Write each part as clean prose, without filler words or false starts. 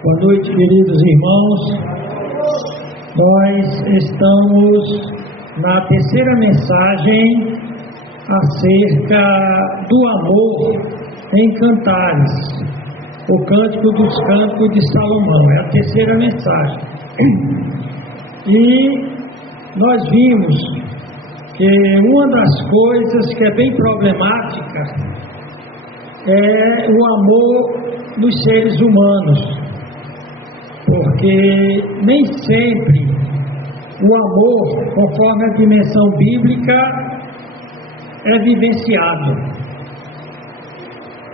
Boa noite, queridos irmãos. Nós estamos na terceira mensagem acerca do amor em Cantares, o Cântico dos Cânticos de Salomão. É a terceira mensagem. E nós vimos que uma das coisas que é bem problemática é o amor dos seres humanos, porque nem sempre o amor, conforme a dimensão bíblica, é vivenciado.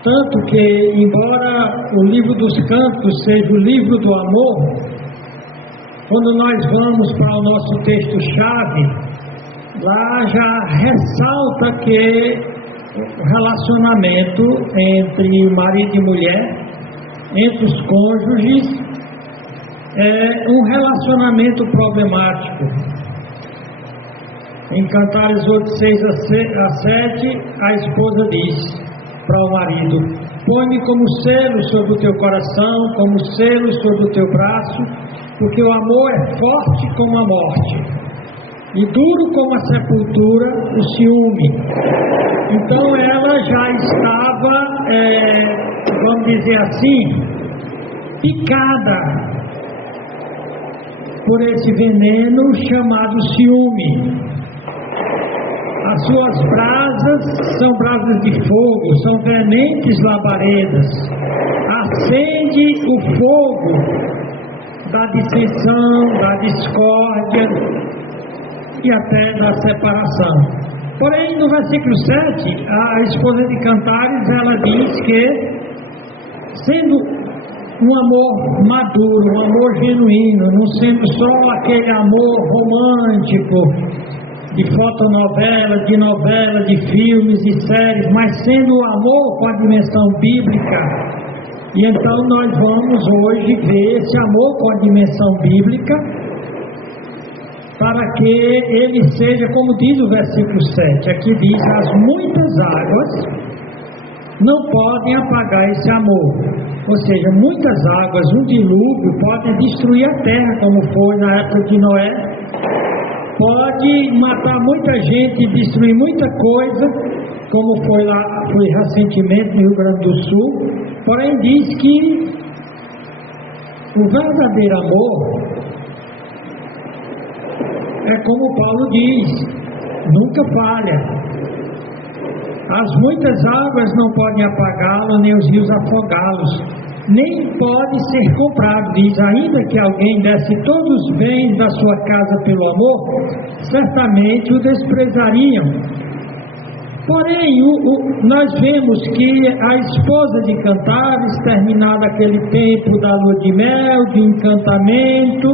Tanto que, embora o livro dos Cantos seja o livro do amor, quando nós vamos para o nosso texto-chave, lá já ressalta que o relacionamento entre marido e mulher, entre os cônjuges, é um relacionamento problemático. Em Cantares 8:6-7, a esposa diz para o marido: põe-me como selo sobre o teu coração, como selo sobre o teu braço, porque o amor é forte como a morte e duro como a sepultura o ciúme. Então ela já estava, vamos dizer assim, picada por esse veneno chamado ciúme. As suas brasas são brasas de fogo, são veementes labaredas. Acende o fogo da dissensão, da discórdia e até da separação. Porém, no versículo 7, a esposa de Cantares, ela diz que, sendo um amor maduro, um amor genuíno, não sendo só aquele amor romântico de fotonovela, de novela, de filmes e séries, mas sendo o amor com a dimensão bíblica. E então nós vamos hoje ver esse amor com a dimensão bíblica, para que ele seja, como diz o versículo 7, aqui diz: as muitas águas não podem apagar esse amor. Ou seja, muitas águas, um dilúvio, podem destruir a terra, como foi na época de Noé, pode matar muita gente e destruir muita coisa, como foi recentemente no Rio Grande do Sul. Porém, diz que o verdadeiro amor é como Paulo diz: nunca falha. As muitas águas não podem apagá-lo, nem os rios afogá-los, nem pode ser comprado. Diz: ainda que alguém desse todos os bens da sua casa pelo amor, certamente o desprezariam. Porém, nós vemos que a esposa de Cantares, terminado aquele tempo da lua de mel, de encantamento,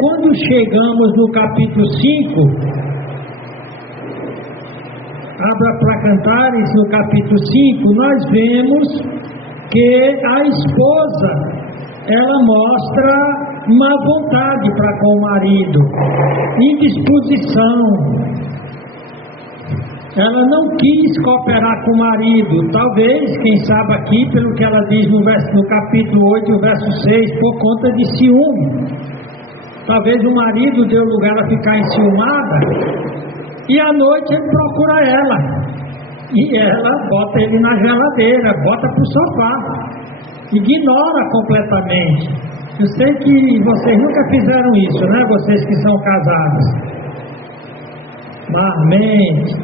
quando chegamos no capítulo 5, abra para Cantares, no capítulo 5, nós vemos que a esposa, ela mostra má vontade para com o marido, indisposição. Ela não quis cooperar com o marido, talvez, quem sabe aqui, pelo que ela diz no capítulo 8, verso 6, por conta de ciúme. Talvez o marido deu lugar a ficar enciumada, e à noite ele procura ela, e ela bota ele na geladeira, bota para o sofá, ignora completamente. Eu sei que vocês nunca fizeram isso, né? Vocês que são casados. Mas mente.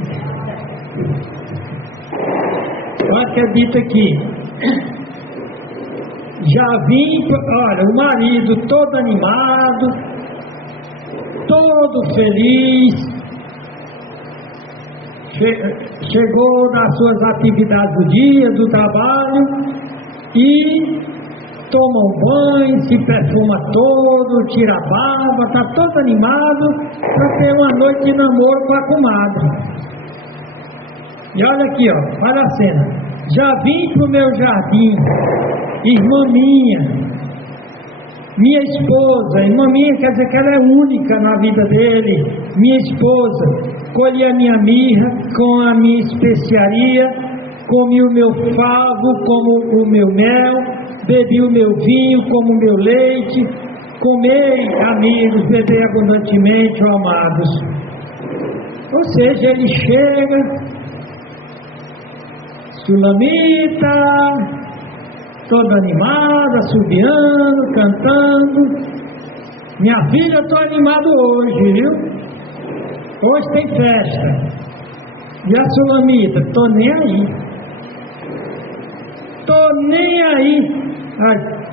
Olha o que é dito aqui: já vim, olha, o marido todo animado, todo feliz, chegou das suas atividades do dia, do trabalho, e toma um banho, se perfuma todo, tira a barba, está todo animado para ter uma noite de namoro com a comadre. E olha aqui, ó, olha a cena: já vim para o meu jardim, irmã minha esposa. Irmã minha quer dizer que ela é única na vida dele. Minha esposa, colhi a minha mirra com a minha especiaria, comi o meu favo como o meu mel, bebi o meu vinho como o meu leite, comei, amigos, bebei abundantemente, ó amados. Ou seja, ele chega, Sulamita, toda animada, assobiando, cantando. Minha filha, eu estou animado hoje, viu? Hoje tem festa. E a Sulamita, tô nem aí. Tô nem aí.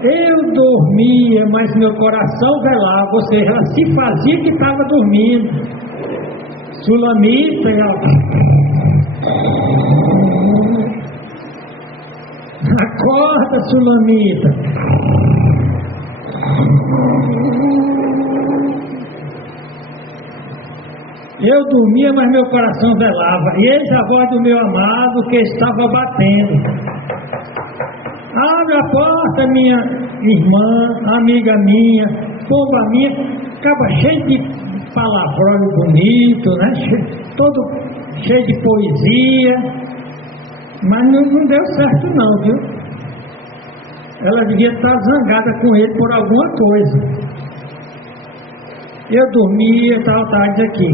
Eu dormia, mas meu coração velava, ou seja, ela se fazia que estava dormindo. Sulamita, e ela... Acorda, Sulamita. Eu dormia, mas meu coração velava. E eis a voz do meu amado que estava batendo. Abre a porta, minha irmã, amiga minha, pomba minha. Acaba cheio de palavrão bonito, né? Todo cheio de poesia. Mas não deu certo não, viu? Ela devia estar zangada com ele por alguma coisa. Eu dormia, tal, aqui.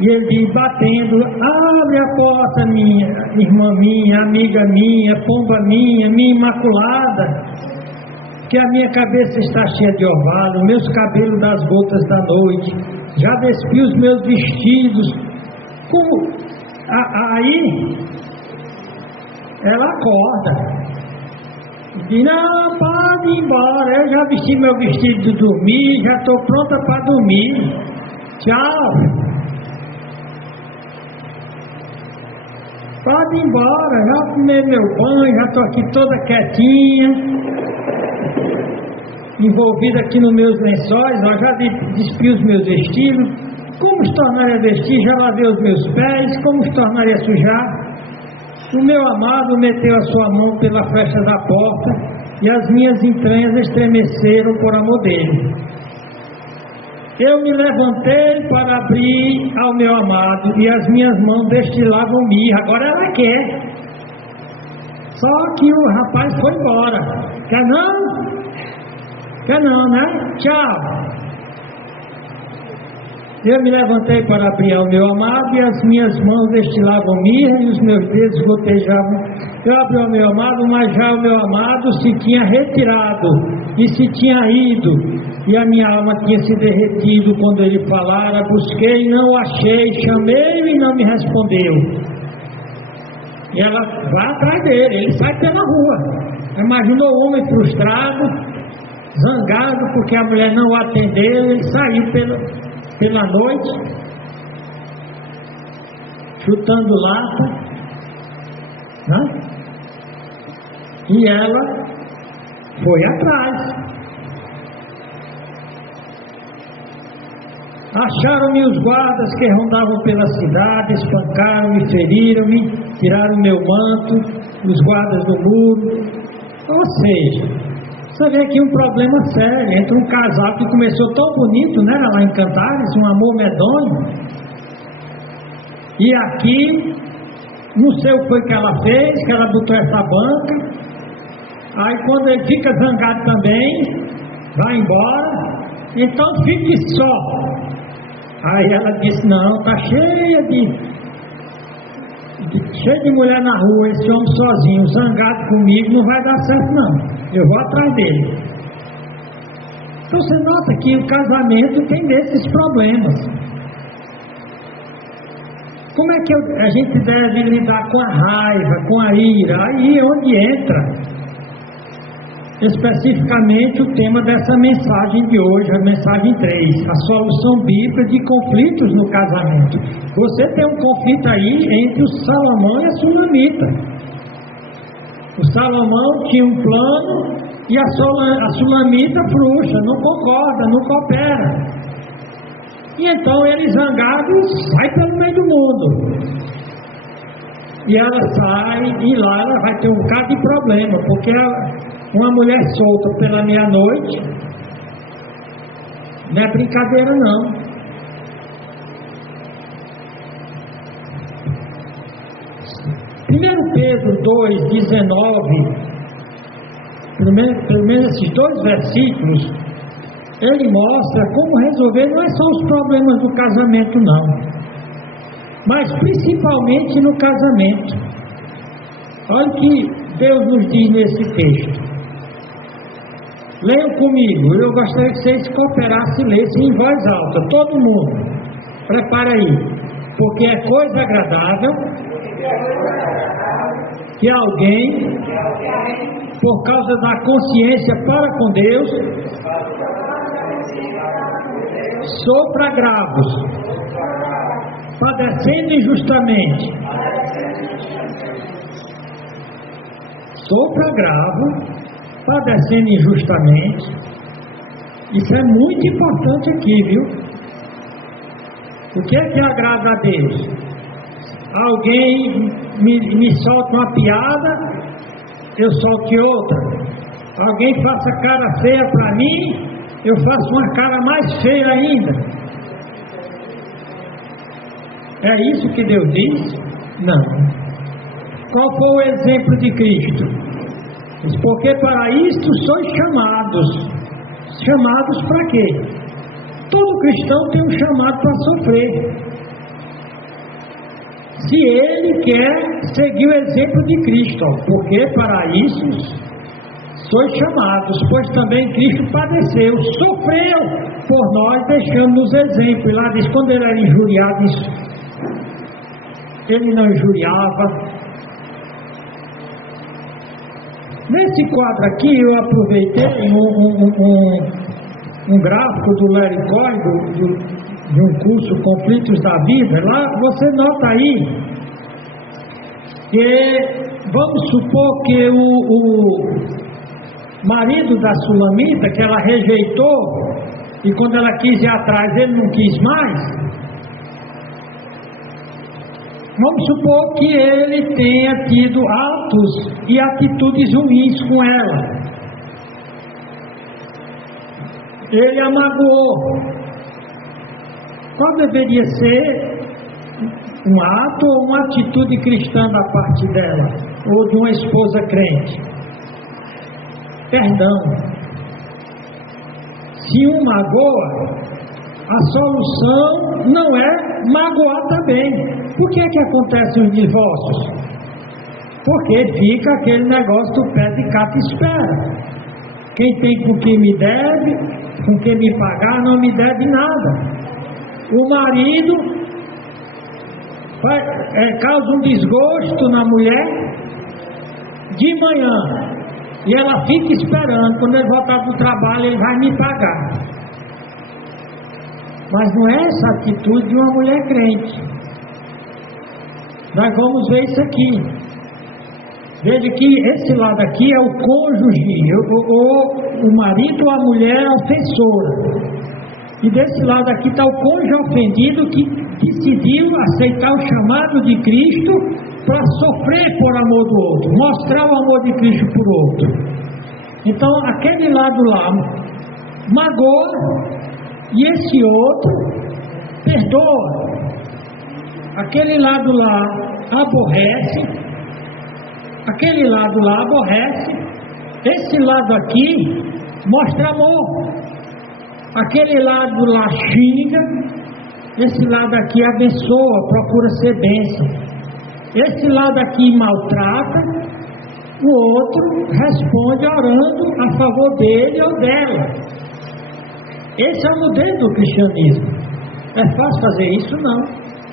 E ele batendo, abre a porta, minha irmã minha, amiga minha, pomba minha imaculada, que a minha cabeça está cheia de orvalho, meus cabelos das gotas da noite, já despi os meus vestidos. Como? Aí, ela acorda. Diz, não, pode ir embora, eu já vesti meu vestido de dormir, já estou pronta para dormir. Tchau. Pode ir embora, já tomei meu banho, já estou aqui toda quietinha, envolvida aqui nos meus lençóis, ó, já despi os meus vestidos. Como os tornaria a vestir? Já lavei os meus pés, como os tornaria a sujar? O meu amado meteu a sua mão pela fresta da porta e as minhas entranhas estremeceram por amor dele. Eu me levantei para abrir ao meu amado e as minhas mãos destilavam mirra. Agora ela quer. Só que o rapaz foi embora. Quer não? Quer não, né? Tchau. Eu me levantei para abrir ao meu amado e as minhas mãos destilavam mirra e os meus dedos gotejavam. Eu abri ao meu amado, mas já o meu amado se tinha retirado e se tinha ido. E a minha alma tinha se derretido quando ele falara. Busquei e não o achei, chamei-o e não me respondeu. E ela vai atrás dele, ele sai pela rua. Imaginou o homem frustrado, zangado porque a mulher não o atendeu, ele saiu pela noite, chutando lata, né? E ela foi atrás. Acharam-me os guardas que rondavam pela cidade, espancaram-me, feriram-me, tiraram meu manto, os guardas do muro. Ou seja, você vê aqui um problema sério entre um casal que começou tão bonito, né, lá em Cantares, um amor medonho, e aqui, não sei o que foi que ela fez, que ela botou essa banca, aí quando ele fica zangado também, vai embora, então fique só. Aí ela disse, não, está cheia de mulher na rua, esse homem sozinho, zangado comigo, não vai dar certo não, eu vou atrás dele. Então você nota que o casamento tem desses problemas. Como é que a gente deve lidar com a raiva, com a ira? Aí é onde entra especificamente o tema dessa mensagem de hoje, a mensagem 3, a solução bíblica de conflitos no casamento. Você tem um conflito aí entre o Salomão e a Sulamita. O Salomão tinha um plano e a Sulamita frouxa, não concorda, não coopera. E então ele zangado sai pelo meio do mundo. E ela sai e lá ela vai ter um bocado de problema, porque uma mulher solta pela meia-noite não é brincadeira não. Pedro 2,19, pelo menos esses 2 versículos, ele mostra como resolver não é só os problemas do casamento, não, mas principalmente no casamento. Olha o que Deus nos diz nesse texto. Leiam comigo, eu gostaria que vocês cooperassem e lessem em voz alta, todo mundo. Prepara aí, porque é coisa agradável que alguém, por causa da consciência para com Deus, sofra agravos, padecendo injustamente. Sofra agravo, padecendo injustamente. Isso é muito importante aqui, viu? O que é que agrada a Deus? Alguém me solta uma piada, eu solte outra. Alguém faça cara feia para mim, eu faço uma cara mais feia ainda. É isso que Deus diz? Não. Qual foi o exemplo de Cristo? Diz, porque para isto sois chamados. Chamados para quê? Todo cristão tem um chamado para sofrer. Se ele quer seguir o exemplo de Cristo, porque para isso sois chamados, pois também Cristo padeceu, sofreu por nós, deixando-nos exemplo. E lá diz, quando ele era injuriado, ele não injuriava. Nesse quadro aqui eu aproveitei um gráfico do Larry Cohen, de um curso Conflitos da Vida. Lá você nota aí que, vamos supor que o marido da Sulamita, que ela rejeitou, e quando ela quis ir atrás ele não quis mais. Vamos supor que ele tenha tido atos e atitudes ruins com ela. Ele a magoou. Qual deveria ser um ato ou uma atitude cristã da parte dela, ou de uma esposa crente? Perdão. Se um magoa, a solução não é magoar também. Por que acontecem os divórcios? Porque fica aquele negócio do pé de capa espera. Quem tem com quem me deve, com quem me pagar, não me deve nada. O marido causa um desgosto na mulher de manhã, e ela fica esperando, quando ele voltar do trabalho ele vai me pagar. Mas não é essa atitude de uma mulher crente. Nós vamos ver isso aqui. Veja que esse lado aqui é o cônjuge, o marido ou a mulher ofensora. E desse lado aqui está o cônjuge ofendido que decidiu aceitar o chamado de Cristo para sofrer por amor do outro, mostrar o amor de Cristo por outro. Então aquele lado lá magoa e esse outro perdoa. Aquele lado lá aborrece, aquele lado lá aborrece, esse lado aqui mostra amor. Aquele lado lá xinga, esse lado aqui abençoa, procura ser bênção. Esse lado aqui maltrata, o outro responde orando a favor dele ou dela. Esse é o modelo do cristianismo. É fácil fazer isso? Não.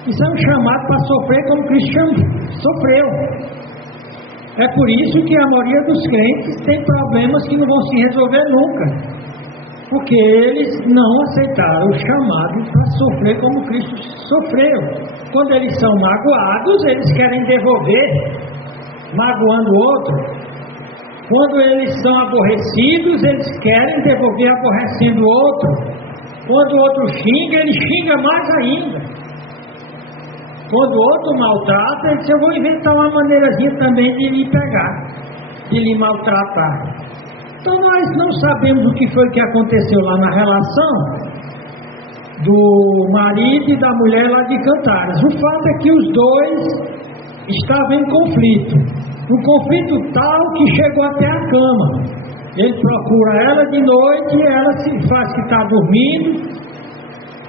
Isso é um chamado para sofrer como Cristo sofreu. É por isso que a maioria dos crentes tem problemas que não vão se resolver nunca. Porque eles não aceitaram o chamado para sofrer como Cristo sofreu. Quando eles são magoados, eles querem devolver, magoando o outro. Quando eles são aborrecidos, eles querem devolver aborrecendo o outro. Quando o outro xinga, ele xinga mais ainda. Quando o outro maltrata, ele diz, eu vou inventar uma maneirazinha também de lhe pegar, de lhe maltratar. Então nós não sabemos o que foi que aconteceu lá na relação do marido e da mulher lá de Cantares. O fato é que os dois estava em conflito. Um conflito tal que chegou até a cama. Ele procura ela de noite e ela se faz que está dormindo,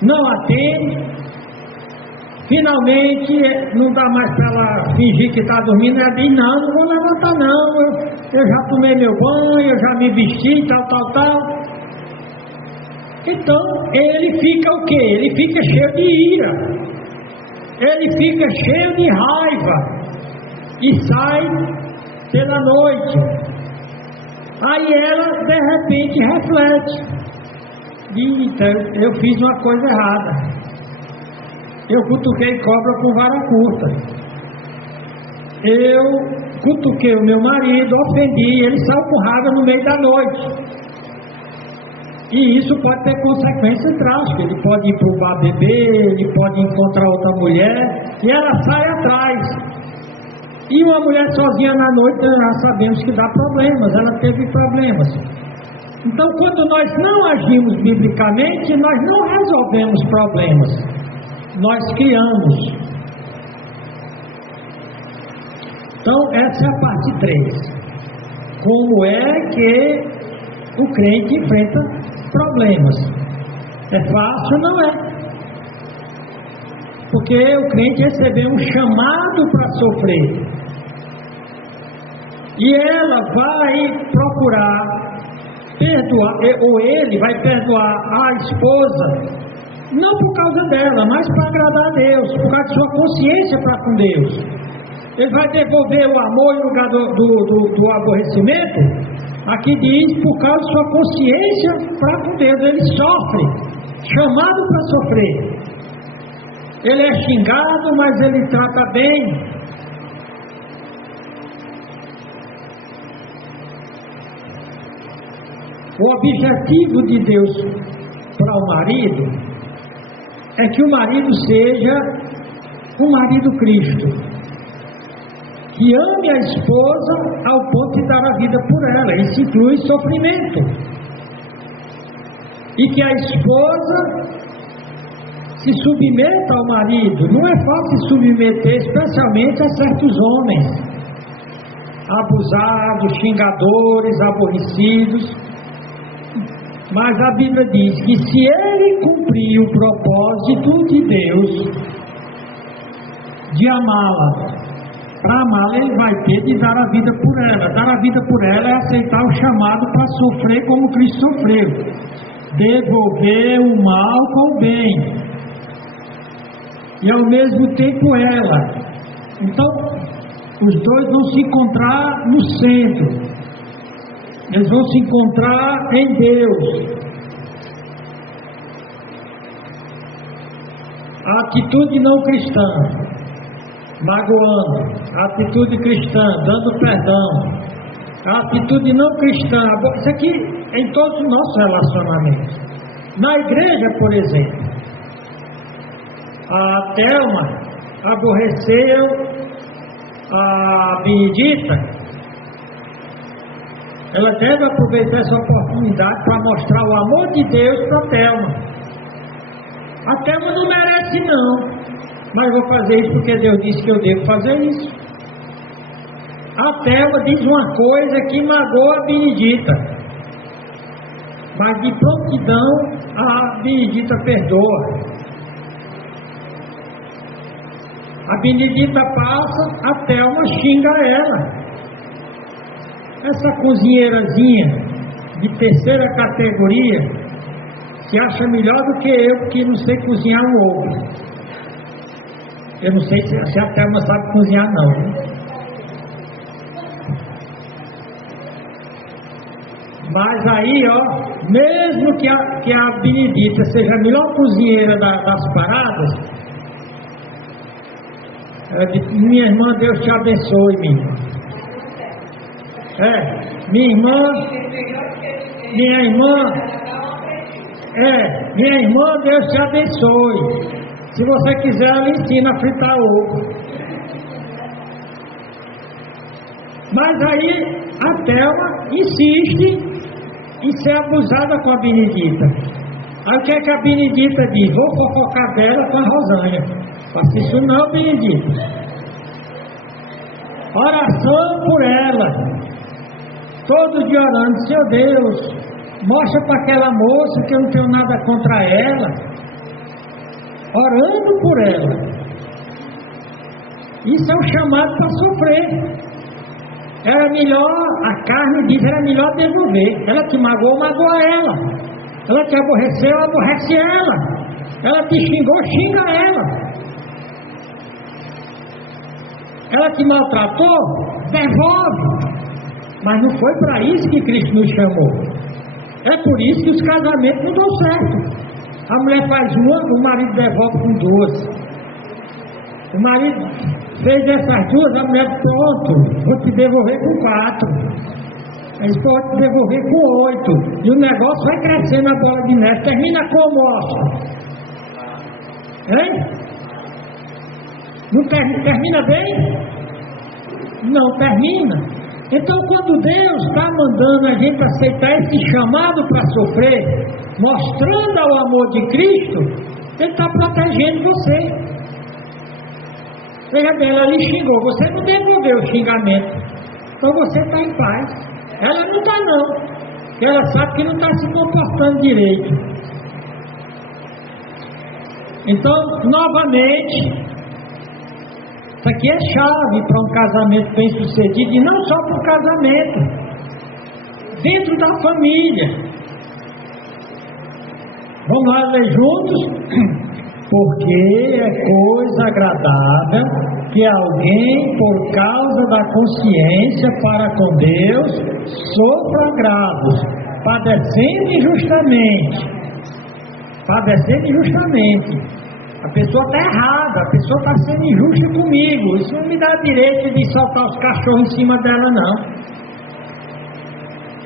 não atende. Finalmente, não dá mais para ela fingir que está dormindo. Ela diz: não vou levantar não, eu já tomei meu banho, eu já me vesti, tal. Então, ele fica o quê? Ele fica cheio de ira, ele fica cheio de raiva e sai pela noite. Aí ela, de repente, reflete: então, eu fiz uma coisa errada. Eu cutuquei cobra com vara curta. Eu cutuquei o meu marido, ofendi, ele saiu com raiva no meio da noite. E isso pode ter consequências drásticas. Ele pode ir para o bar beber, ele pode encontrar outra mulher, e ela sai atrás. E uma mulher sozinha na noite, nós sabemos que dá problemas, ela teve problemas. Então, quando nós não agimos biblicamente, nós não resolvemos problemas, nós criamos. Então, essa é a parte 3. Como é que o crente enfrenta problemas? É fácil? Não é. Porque o crente recebeu um chamado para sofrer. E ela vai procurar perdoar, ou ele vai perdoar a esposa, não por causa dela, mas para agradar a Deus, por causa de sua consciência para com Deus. Ele vai devolver o amor em lugar do aborrecimento. Aqui diz, por causa de sua consciência para com Deus. Ele sofre, chamado para sofrer. Ele é xingado, mas ele trata bem. O objetivo de Deus para o marido é que o marido seja um marido Cristo, que ame a esposa ao ponto de dar a vida por ela. Isso inclui sofrimento. E que a esposa se submeta ao marido. Não é fácil se submeter, especialmente a certos homens abusados, xingadores, aborrecidos. Mas a Bíblia diz que se ele cumprir o propósito de Deus de amá-la, para amá-la ele vai ter de dar a vida por ela. Dar a vida por ela é aceitar o chamado para sofrer como Cristo sofreu, devolver o mal com o bem, e ao mesmo tempo ela. Então os dois vão se encontrar no centro. Eles vão se encontrar em Deus. A atitude não cristã, magoando. A atitude cristã, dando perdão. A atitude não cristã, isso aqui é em todos os nossos relacionamentos. Na igreja, por exemplo, a Thelma aborreceu a Benedita. Ela deve aproveitar essa oportunidade para mostrar o amor de Deus para a Thelma. A Thelma não merece não, mas vou fazer isso porque Deus disse que eu devo fazer isso. A Thelma diz uma coisa que magoa a Benedita, mas de prontidão a Benedita perdoa. A Benedita passa, a Thelma xinga ela. Essa cozinheirazinha de terceira categoria, que acha melhor do que eu, que não sei cozinhar um ovo. Eu não sei se a Thelma sabe cozinhar não, né? Mas aí, ó, mesmo que a Benedita seja a melhor cozinheira das paradas, ela diz: minha irmã, Deus te abençoe, minha irmã. Minha irmã, Deus te abençoe. Se você quiser, ela ensina a fritar ovo. Mas aí a Thelma insiste em ser abusada com a Benedita. Aí o que é que a Benedita diz? Vou fofocar dela com a Rosânia. Faça isso não, Benedita. Oração por ela. Todo dia orando, Senhor Deus, mostra para aquela moça que eu não tenho nada contra ela. Orando por ela. Isso é um chamado para sofrer. Era melhor, a carne diz, era melhor devolver. Ela te magoou, magoa ela. Ela te aborreceu, aborrece ela. Ela te xingou, xinga ela. Ela te maltratou, devolve. Mas não foi para isso que Cristo nos chamou. É por isso que os casamentos não dão certo. A mulher faz uma, o marido devolve com duas. O marido fez essas duas, a mulher, pronto, vou te devolver com 4. Aí pode te devolver com 8. E o negócio vai crescendo a bola de neve. Termina como, ó? Hein? Não termina bem? Não termina. Então, quando Deus está mandando a gente aceitar esse chamado para sofrer, mostrando o amor de Cristo, Ele está protegendo você. Veja bem, ela lhe xingou, você não devolveu o xingamento, então você está em paz. Ela não está não, ela sabe que não está se comportando direito. Então, novamente, isso aqui é chave para um casamento bem sucedido, e não só para o casamento, dentro da família. Vamos lá ler juntos? Porque é coisa agradável que alguém, por causa da consciência para com Deus, sofra agravos, padecendo injustamente. Padecendo injustamente. A pessoa está errada, a pessoa está sendo injusta comigo. Isso não me dá direito de soltar os cachorros em cima dela, não.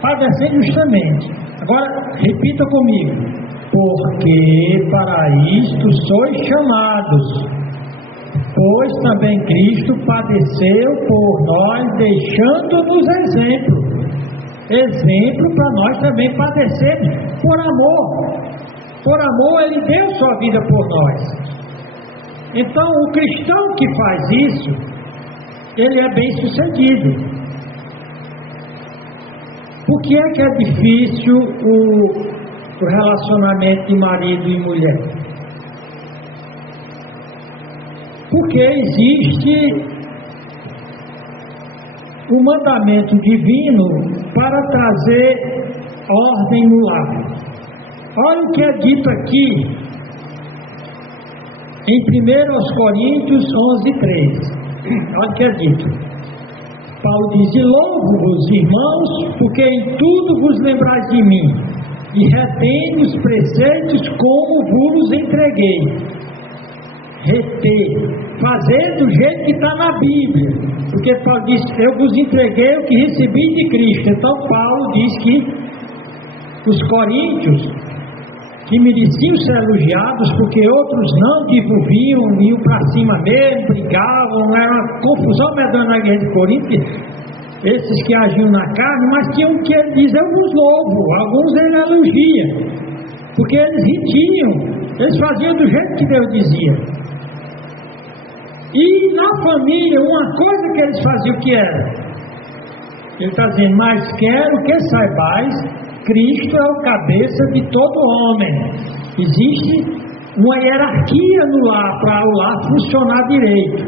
Padecendo injustamente. Agora, repita comigo. Porque para isto sois chamados, pois também Cristo padeceu por nós, deixando-nos exemplo. Exemplo para nós também padecermos por amor. Por amor, Ele deu sua vida por nós. Então, o cristão que faz isso, ele é bem sucedido. Por que é difícil o relacionamento de marido e mulher? Porque existe o mandamento divino para trazer ordem no lar. Olha o que é dito aqui em 1 Coríntios 11:3. Olha o que é dito. Paulo diz: e louvo-vos, irmãos, porque em tudo vos lembrais de mim, e retém os preceitos como vos entreguei. Reter, fazer do jeito que está na Bíblia, porque Paulo diz: eu vos entreguei o que recebi de Cristo. Então Paulo diz que os coríntios, que mereciam ser elogiados, porque outros não devolviam, iam para cima mesmo, brigavam, era uma confusão medonha na guerra de Corinto, esses que agiam na carne, mas tinham um que ele diz: eu vos louvo. Alguns ele elogia, porque eles retiam, eles faziam do jeito que Deus dizia. E na família, uma coisa que eles faziam, o que era? Ele está dizendo: mas quero que saibais, Cristo é o cabeça de todo homem. Existe uma hierarquia no lar, para o lar funcionar direito.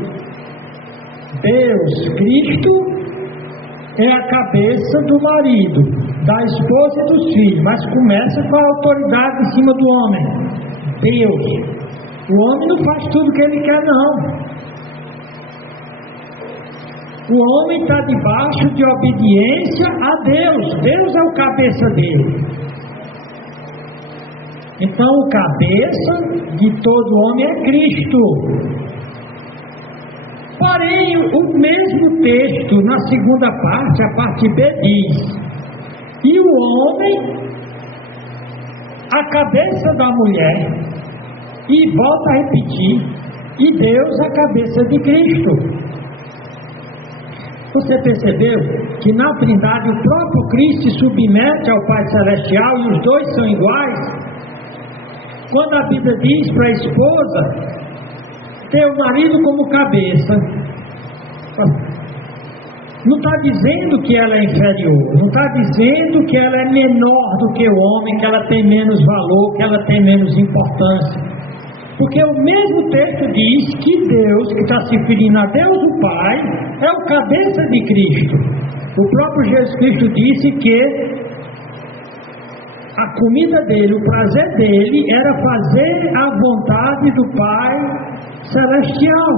Deus, Cristo, é a cabeça do marido, da esposa e dos filhos, mas começa com a autoridade em cima do homem. Deus. O homem não faz tudo o que ele quer, não. O homem está debaixo de obediência a Deus. Deus é o cabeça dele. Então, o cabeça de todo homem é Cristo. Porém, o mesmo texto, na segunda parte, a parte B, diz: e o homem, a cabeça da mulher, e volta a repetir, e Deus, a cabeça de Cristo. Você percebeu que na Trindade o próprio Cristo se submete ao Pai Celestial e os dois são iguais? Quando a Bíblia diz para a esposa ter o marido como cabeça, não está dizendo que ela é inferior, não está dizendo que ela é menor do que o homem, que ela tem menos valor, que ela tem menos importância. Porque o mesmo texto diz que Deus, que está se referindo a Deus o Pai, é o cabeça de Cristo. O próprio Jesus Cristo disse que a comida dele, o prazer dele, era fazer a vontade do Pai Celestial.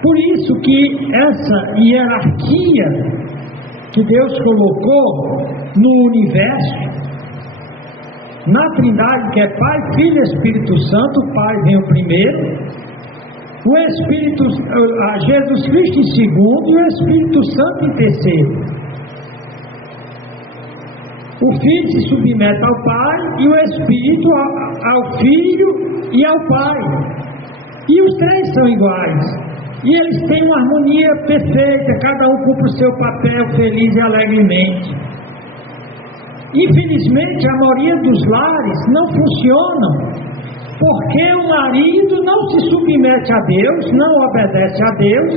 Por isso que essa hierarquia que Deus colocou no universo, na Trindade, que é Pai, Filho e Espírito Santo, o Pai vem o primeiro, Jesus Cristo em segundo e o Espírito Santo em terceiro. O Filho se submete ao Pai e o Espírito ao Filho e ao Pai. E os três são iguais. E eles têm uma harmonia perfeita, cada um cumpre o seu papel feliz e alegremente. Infelizmente, a maioria dos lares não funcionam porque o marido não se submete a Deus, não obedece a Deus.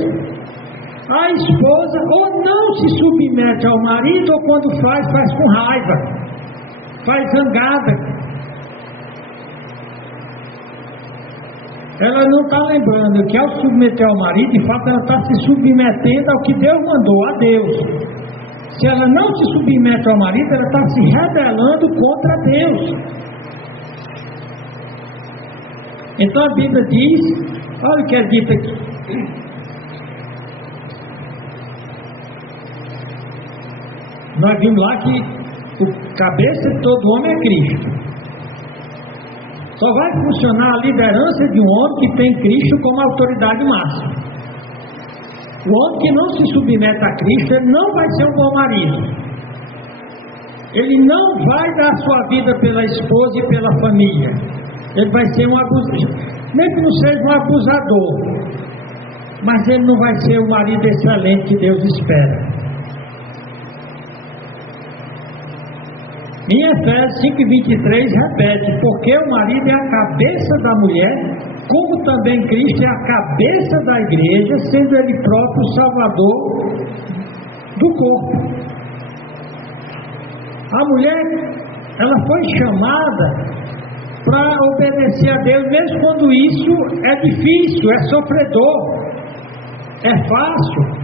A esposa ou não se submete ao marido, ou quando faz com raiva, faz zangada. Ela não está lembrando que ao submeter ao marido, de fato ela está se submetendo ao que Deus mandou, a Deus. Se ela não se submete ao marido, ela está se rebelando contra Deus. Então a Bíblia diz, olha o que é dito aqui. Nós vimos lá que o cabeça de todo homem é Cristo. Só vai funcionar a liderança de um homem que tem Cristo como autoridade máxima. O homem que não se submete a Cristo, ele não vai ser um bom marido. Ele não vai dar sua vida pela esposa e pela família. Ele vai ser um abusador. Mesmo que não seja um abusador, mas ele não vai ser o marido excelente que Deus espera. Em Efésios 5:23 repete, porque o marido é a cabeça da mulher, como também Cristo é a cabeça da igreja, sendo ele próprio o Salvador do corpo. A mulher, ela foi chamada para obedecer a Deus, mesmo quando isso é difícil, é sofredor, é fácil.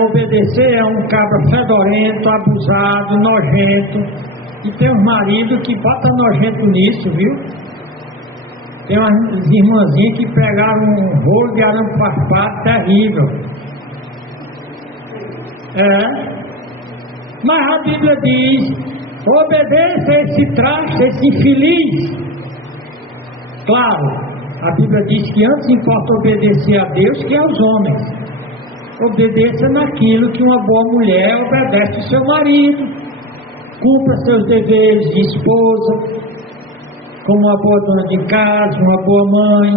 Obedecer a um cabra fedorento, abusado, nojento. E tem uns maridos que botam nojento nisso, viu? Tem umas irmãzinhas que pegaram um rolo de arame farpado terrível. Mas a Bíblia diz: obedeça a esse traste, esse infeliz. Claro, a Bíblia diz que antes importa obedecer a Deus que aos homens. Obedeça naquilo que uma boa mulher obedece ao seu marido. Cumpra seus deveres de esposa, como uma boa dona de casa, uma boa mãe.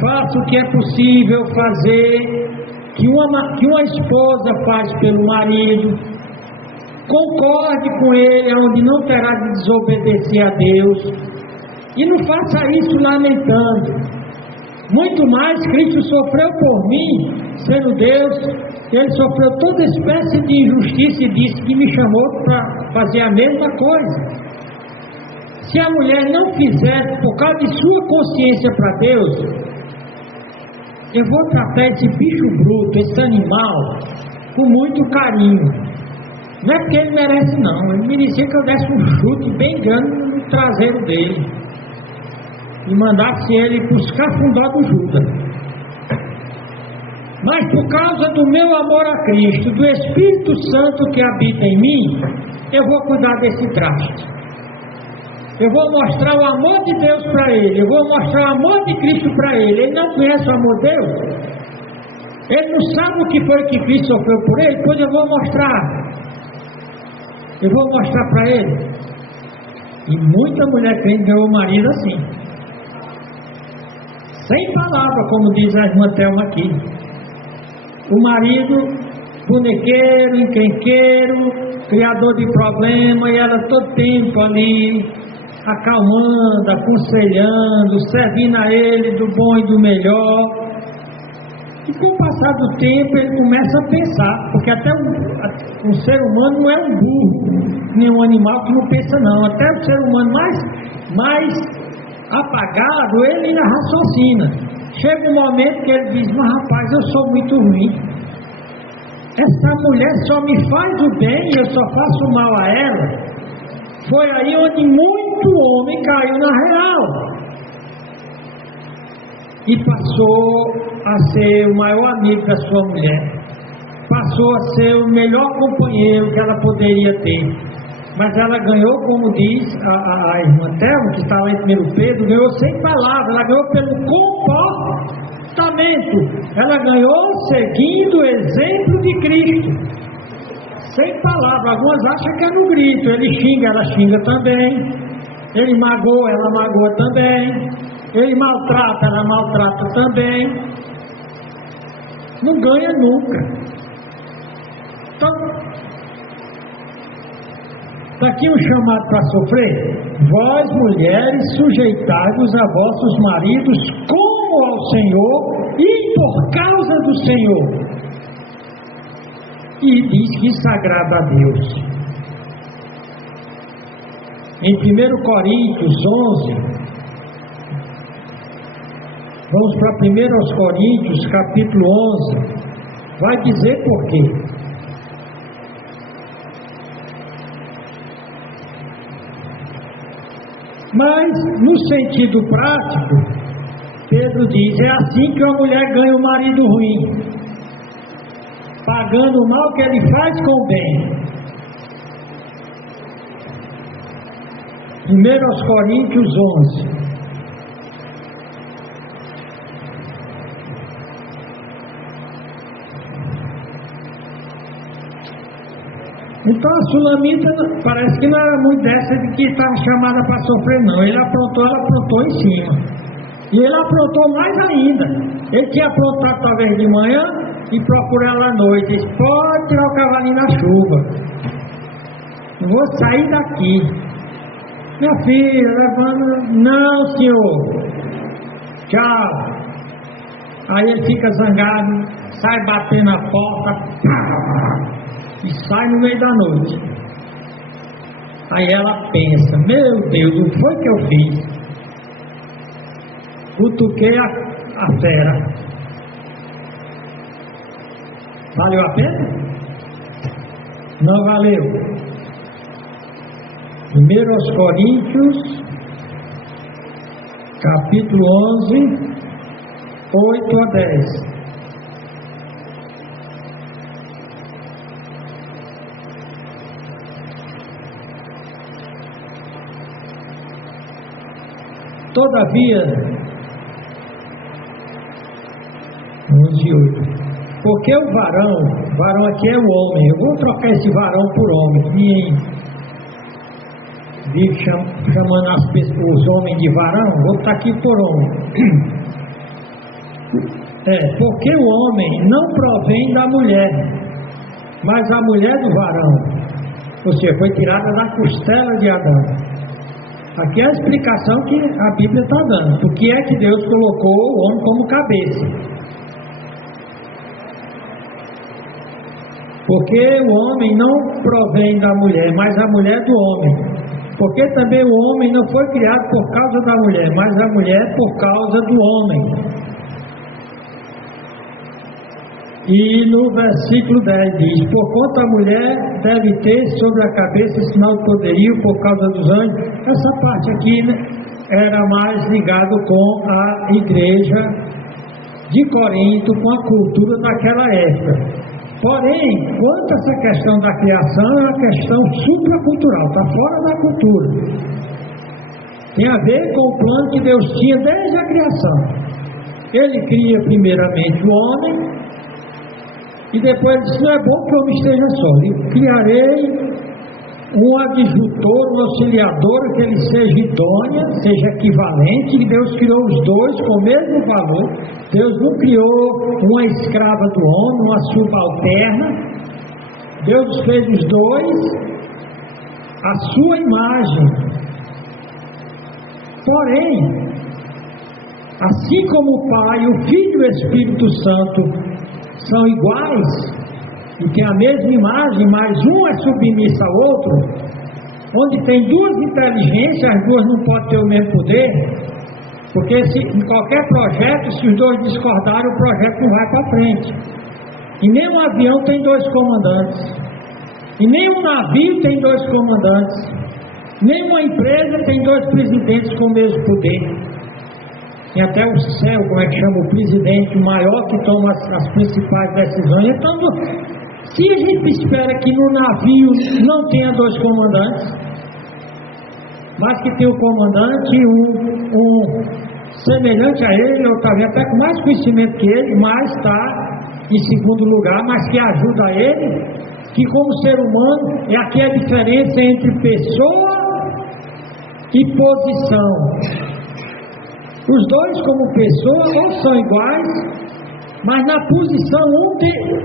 Faça o que é possível fazer, que uma esposa faz pelo marido. Concorde com ele, onde não terá de desobedecer a Deus. E não faça isso lamentando. Muito mais, Cristo sofreu por mim, sendo Deus. Ele sofreu toda espécie de injustiça e disse que me chamou para fazer a mesma coisa. Se a mulher não fizer por causa de sua consciência para Deus, eu vou tratar esse bicho bruto, esse animal, com muito carinho. Não é porque ele merece não, ele merecia que eu desse um chute bem grande no traseiro dele e mandasse ele buscar fundó do Judas. Mas por causa do meu amor a Cristo, do Espírito Santo que habita em mim, eu vou cuidar desse traste. Eu vou mostrar o amor de Deus para ele, eu vou mostrar o amor de Cristo para ele. Ele não conhece o amor de Deus, ele não sabe o que foi que Cristo sofreu por ele, pois eu vou mostrar. Eu vou mostrar para ele. E muita mulher crente ganhou o marido assim, sem palavra, como diz a irmã Thelma aqui. O marido bonequeiro, encrenqueiro, criador de problema, e ela todo tempo ali acalmando, aconselhando, servindo a ele do bom e do melhor. E com o passar do tempo ele começa a pensar, porque até o ser humano não é um burro, nem um animal que não pensa não. Até o ser humano mais apagado, ele ainda raciocina. Chega um momento que ele diz, mas rapaz, eu sou muito ruim. Essa mulher só me faz o bem e eu só faço o mal a ela. Foi aí onde muito homem caiu na real. E passou a ser o maior amigo da sua mulher. Passou a ser o melhor companheiro que ela poderia ter. Mas ela ganhou, como diz a irmã Thelma, que estava em 1 Pedro, ganhou sem palavras, ela ganhou pelo comportamento. Ela ganhou seguindo o exemplo de Cristo. Sem palavras, algumas acham que é no grito, ele xinga, ela xinga também. Ele magoa, ela magoa também. Ele maltrata, ela maltrata também. Não ganha nunca. Então, está aqui um chamado para sofrer. Vós, mulheres, sujeitai-vos a vossos maridos como ao Senhor e por causa do Senhor. E diz que isso agrada a Deus. Em 1 Coríntios 11, vamos para 1 Coríntios, capítulo 11, vai dizer por quê. Mas, no sentido prático, Pedro diz, é assim que a mulher ganha um marido ruim, pagando o mal que ele faz com o bem. 1 Coríntios 11. Então a Sulamita parece que não era muito dessa de que estava chamada para sofrer, não. Ele aprontou, ela aprontou em cima. E ele aprontou mais ainda. Ele tinha aprontado talvez de manhã e procurou ela à noite. Ele disse, pode tirar o cavalinho na chuva. Eu vou sair daqui. Minha filha, levando. Não, senhor. Tchau. Aí ele fica zangado, sai batendo na porta. E sai no meio da noite. Aí ela pensa, meu Deus, o que foi que eu fiz? Cutuquei a fera. Valeu a pena? Não valeu. 1 Coríntios, capítulo 11, 8 a 10. Todavia, 11:8. Porque o varão aqui é o homem. Eu vou trocar esse varão por homem. Que vive chamando os homens de varão, vou botar aqui por homem. Porque o homem não provém da mulher, mas a mulher do varão. Ou seja, foi tirada da costela de Adão. Aqui é a explicação que a Bíblia está dando. Por que é que Deus colocou o homem como cabeça? Porque o homem não provém da mulher, mas a mulher do homem. Porque também o homem não foi criado por causa da mulher, mas a mulher por causa do homem. E no versículo 10 diz, porquanto a mulher deve ter sobre a cabeça sinal de poderio por causa dos anjos. Essa parte aqui, né, era mais ligado com a igreja de Corinto, com a cultura daquela época. Porém, quanto a essa questão da criação, é uma questão supracultural, está fora da cultura. Tem a ver com o plano que Deus tinha desde a criação. Ele cria primeiramente o homem, e depois disse, não é bom que o homem esteja só. Eu criarei um adjutor, um auxiliador, que ele seja idônea, seja equivalente, e Deus criou os dois com o mesmo valor. Deus não criou uma escrava do homem, uma subalterna. Deus fez os dois à sua imagem. Porém, Assim como o Pai, o Filho e o Espírito Santo são iguais, e tem a mesma imagem, mas um é submisso ao outro, onde tem duas inteligências, as duas não podem ter o mesmo poder, porque em qualquer projeto, se os dois discordarem, o projeto não vai para frente. E nem um avião tem dois comandantes, e nem um navio tem dois comandantes, nem uma empresa tem dois presidentes com o mesmo poder. Tem até o céu, como é que chama, o presidente, o maior que toma as principais decisões. Então, se a gente espera que no navio não tenha dois comandantes, mas que tenha um comandante, um semelhante a ele, ou talvez até com mais conhecimento que ele, mas está em segundo lugar, mas que ajuda ele, que como ser humano, é aqui a diferença entre pessoa e posição. Os dois como pessoa ou são iguais, mas na posição um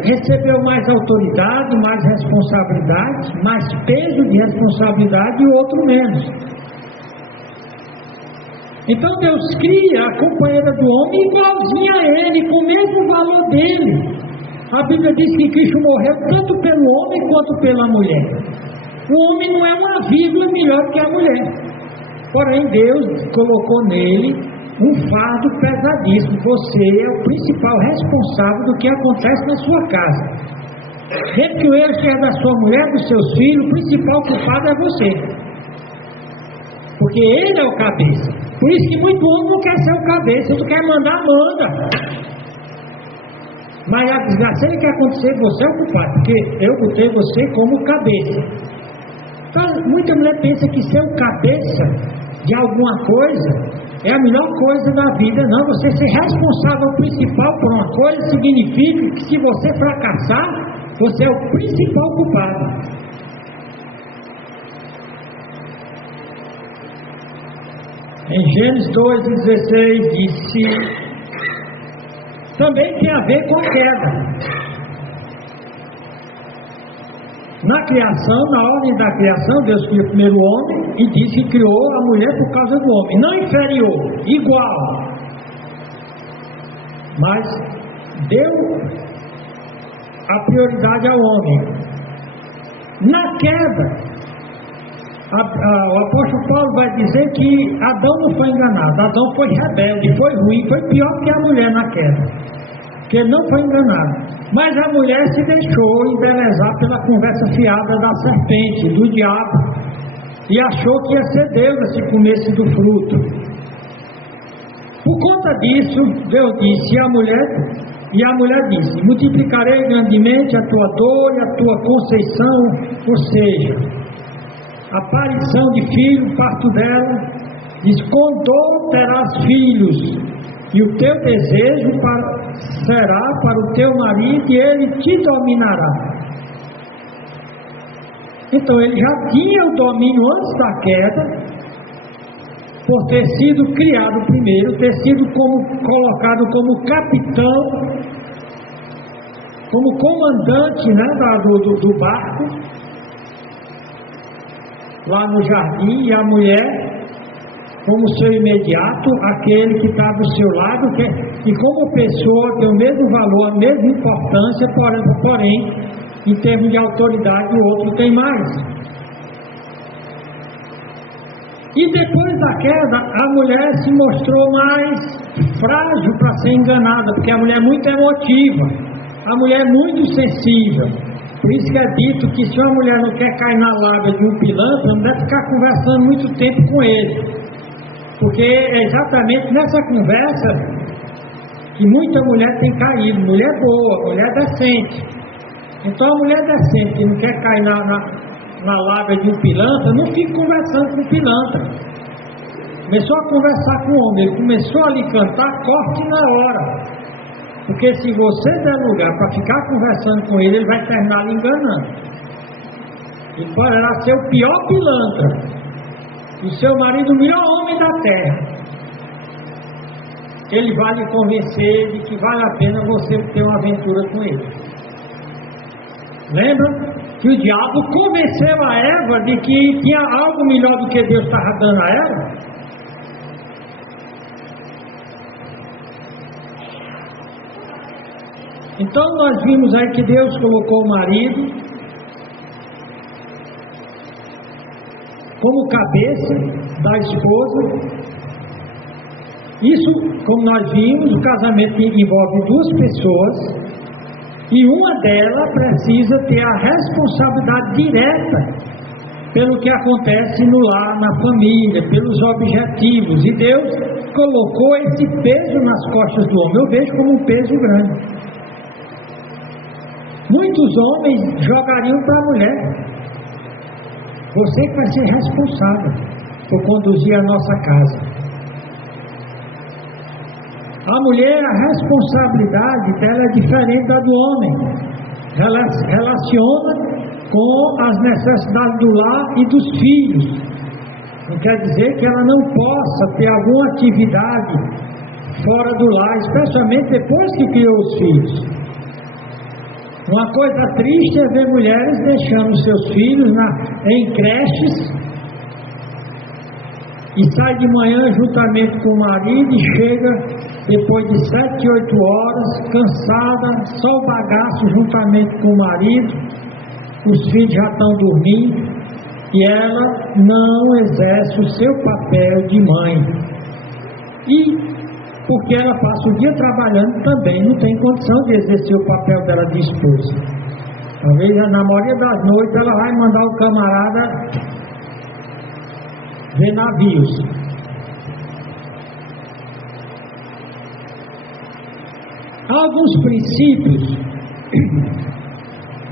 recebeu mais autoridade, mais responsabilidade, mais peso de responsabilidade, e o outro menos. Então Deus cria a companheira do homem igualzinha a ele, com o mesmo valor dele. A Bíblia diz que Cristo morreu tanto pelo homem quanto pela mulher. O homem não é uma vírgula melhor que a mulher. Porém Deus colocou nele um fardo pesadíssimo. Você é o principal responsável do que acontece na sua casa. Dentro que o erro seja da sua mulher, dos seus filhos, o principal culpado é você, porque ele é o cabeça. Por isso que muito homem não quer ser o cabeça, não quer mandar, manda. Mas a desgraça que acontecer, você é o culpado, porque eu botei você como cabeça. Então, muita mulher pensa que ser o cabeça de alguma coisa é a melhor coisa da vida. Não, você ser responsável principal por uma coisa significa que se você fracassar, você é o principal culpado. Em Gênesis 2:16 disse, também tem a ver com a queda. Na criação, na ordem da criação, Deus criou primeiro o homem e disse que criou a mulher por causa do homem. Não inferior, igual. Mas deu a prioridade ao homem. Na queda, o apóstolo Paulo vai dizer que Adão não foi enganado. Adão foi rebelde, foi ruim, foi pior que a mulher na queda, porque ele não foi enganado. Mas a mulher se deixou embelezar pela conversa fiada da serpente, do diabo, e achou que ia ser Deus se comesse do fruto. Por conta disso, Deus disse, e a mulher disse, multiplicarei grandemente a tua dor e a tua conceição, ou seja, a aparição de filho, parto dela, diz, com dor terás filhos, e o teu desejo será para o teu marido, e ele te dominará. Então ele já tinha o domínio antes da queda, por ter sido criado primeiro, ter sido colocado como capitão, como comandante, né, do barco, lá no jardim, e a mulher como seu imediato, aquele que está do seu lado, e como pessoa tem o mesmo valor, a mesma importância, porém, em termos de autoridade, o outro tem mais. E depois da queda, a mulher se mostrou mais frágil para ser enganada, porque a mulher é muito emotiva, a mulher é muito sensível. Por isso que é dito que se uma mulher não quer cair na lábia de um pilantra, não deve ficar conversando muito tempo com ele. Porque é exatamente nessa conversa que muita mulher tem caído. Mulher boa, mulher decente. Então a mulher decente que não quer cair na lábia de um pilantra, não fica conversando com o pilantra. Começou a conversar com o homem, ele começou a lhe cantar, corte na hora. Porque se você der lugar para ficar conversando com ele, ele vai terminar lhe enganando. Ele poderá ser o pior pilantra, o seu marido o melhor homem da terra. Ele vai lhe convencer de que vale a pena você ter uma aventura com ele. Lembra que o diabo convenceu a Eva de que tinha algo melhor do que Deus estava dando a ela? Então nós vimos aí que Deus colocou o marido como cabeça da esposa. Isso, como nós vimos, o casamento envolve duas pessoas e uma delas precisa ter a responsabilidade direta pelo que acontece no lar, na família, pelos objetivos. E Deus colocou esse peso nas costas do homem. Eu vejo como um peso grande. Muitos homens jogariam para a mulher. Você que vai ser responsável por conduzir a nossa casa. A mulher, a responsabilidade dela é diferente da do homem. Relaciona com as necessidades do lar e dos filhos. Não quer dizer que ela não possa ter alguma atividade fora do lar, especialmente depois que criou os filhos. Uma coisa triste é ver mulheres deixando seus filhos em creches e sai de manhã juntamente com o marido e chega depois de 7, 8 horas, cansada, só o bagaço juntamente com o marido, os filhos já estão dormindo e ela não exerce o seu papel de mãe. E porque ela passa o dia trabalhando também, não tem condição de exercer o papel dela de esposa. Talvez na maioria das noites ela vai mandar o camarada ver navios. Há alguns princípios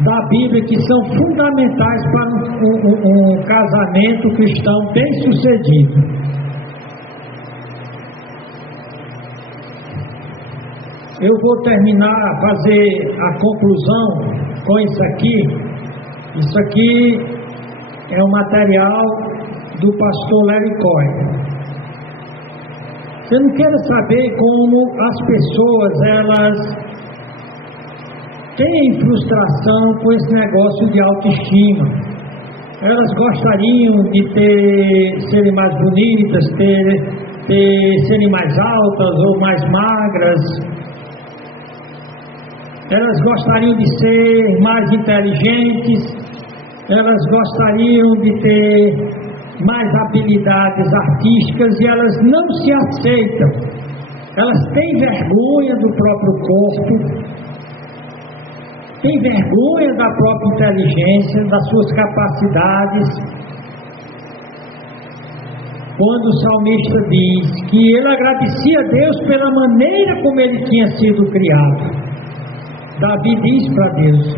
da Bíblia que são fundamentais para um casamento cristão bem sucedido. Eu vou terminar, fazer a conclusão com isso aqui. Isso aqui é um material do pastor Larry Cohen. Você não quer saber como as pessoas, elas têm frustração com esse negócio de autoestima. Elas gostariam de serem mais bonitas, serem mais altas ou mais magras. Elas gostariam de ser mais inteligentes, elas gostariam de ter mais habilidades artísticas e elas não se aceitam. Elas têm vergonha do próprio corpo, têm vergonha da própria inteligência, das suas capacidades. Quando o salmista diz que ele agradecia a Deus pela maneira como ele tinha sido criado, Davi diz para Deus,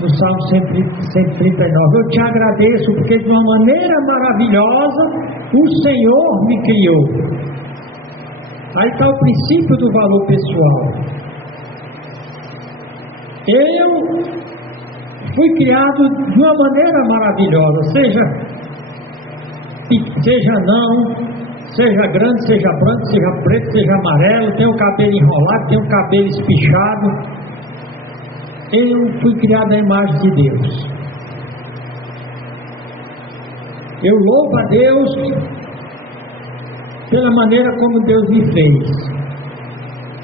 no Salmo 139, eu te agradeço porque de uma maneira maravilhosa o Senhor me criou. Aí está o princípio do valor pessoal. Eu fui criado de uma maneira maravilhosa, seja anão, seja grande, seja branco, seja preto, seja amarelo, tem o cabelo enrolado, tem o cabelo espichado. Eu fui criado à imagem de Deus. Eu louvo a Deus pela maneira como Deus me fez.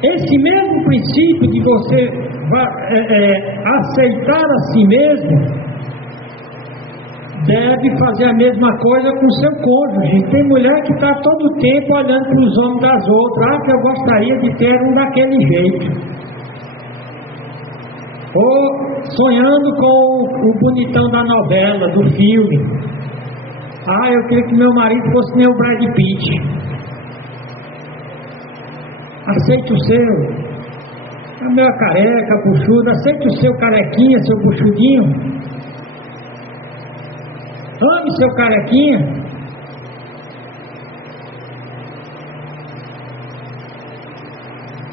Esse mesmo princípio de você aceitar a si mesmo, deve fazer a mesma coisa com seu cônjuge. Tem mulher que está todo o tempo olhando para os homens das outras. Que eu gostaria de ter um daquele jeito. Ou sonhando com o bonitão da novela, do filme. Eu queria que meu marido fosse nem o Brad Pitt. Aceite o seu. A minha careca, buchuda. Aceite o seu carequinha, seu buchudinho. Ame seu carequinha.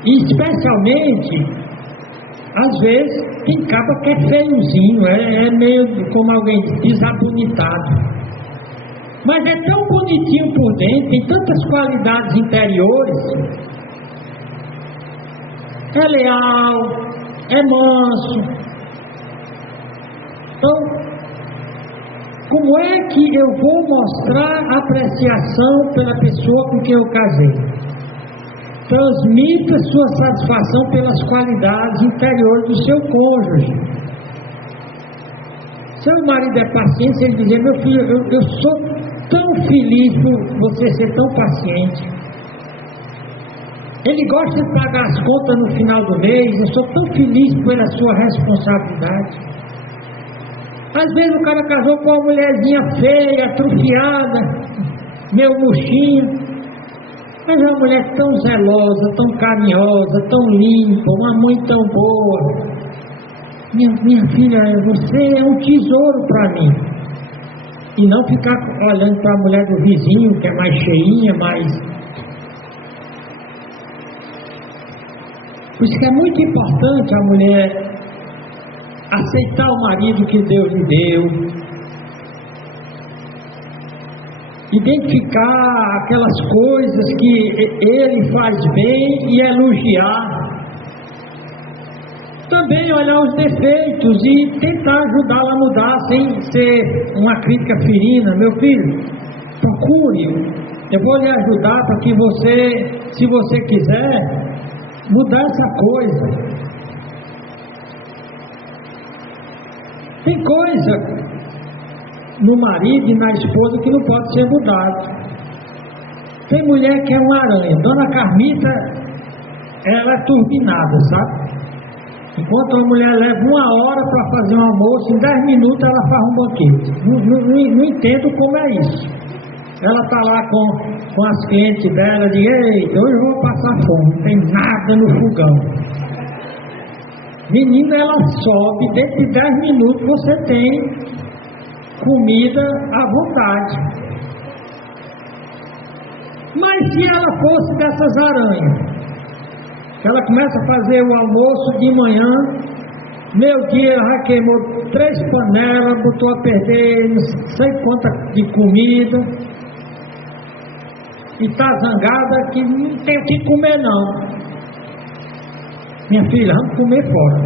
E especialmente, às vezes, tem capa que é feiozinho, é meio, como alguém diz, desabonitado. Mas é tão bonitinho por dentro, tem tantas qualidades interiores. É leal, é manso. Então, como é que eu vou mostrar apreciação pela pessoa com quem eu casei? transmita sua satisfação pelas qualidades interiores do seu cônjuge. Seu marido é paciente, ele diz: meu filho, eu sou tão feliz por você ser tão paciente. Ele gosta de pagar as contas no final do mês, eu sou tão feliz pela sua responsabilidade. Às vezes o cara casou com uma mulherzinha feia, atrofiada, meio murchinha, mas é uma mulher tão zelosa, tão carinhosa, tão limpa, uma mãe tão boa. Minha filha, você é um tesouro para mim. E não ficar olhando para a mulher do vizinho, que é mais cheinha, mais... Por isso que é muito importante a mulher aceitar o marido que Deus lhe deu, identificar aquelas coisas que ele faz bem e elogiar. Também olhar os defeitos e tentar ajudá-la a mudar sem ser uma crítica ferina. Meu filho, procure, eu vou lhe ajudar para que você, se você quiser, mudar essa coisa. Tem coisa no marido e na esposa que não pode ser mudado. Tem mulher que é uma aranha. Dona Carmita, ela é turbinada, sabe? Enquanto a mulher leva 1 hora para fazer um almoço, em 10 minutos ela faz um banquete. Não entendo como é isso. Ela está lá com as clientes dela, diz: ei, hoje eu vou passar fome, não tem nada no fogão. Menina, ela sobe, dentro de 10 minutos você tem comida à vontade. Mas se ela fosse dessas aranhas, ela começa a fazer o almoço de manhã, meu dia ela já queimou 3 panelas, botou a perder não sei quanta de comida, e está zangada que não tem o que comer não. Minha filha, vamos comer fora.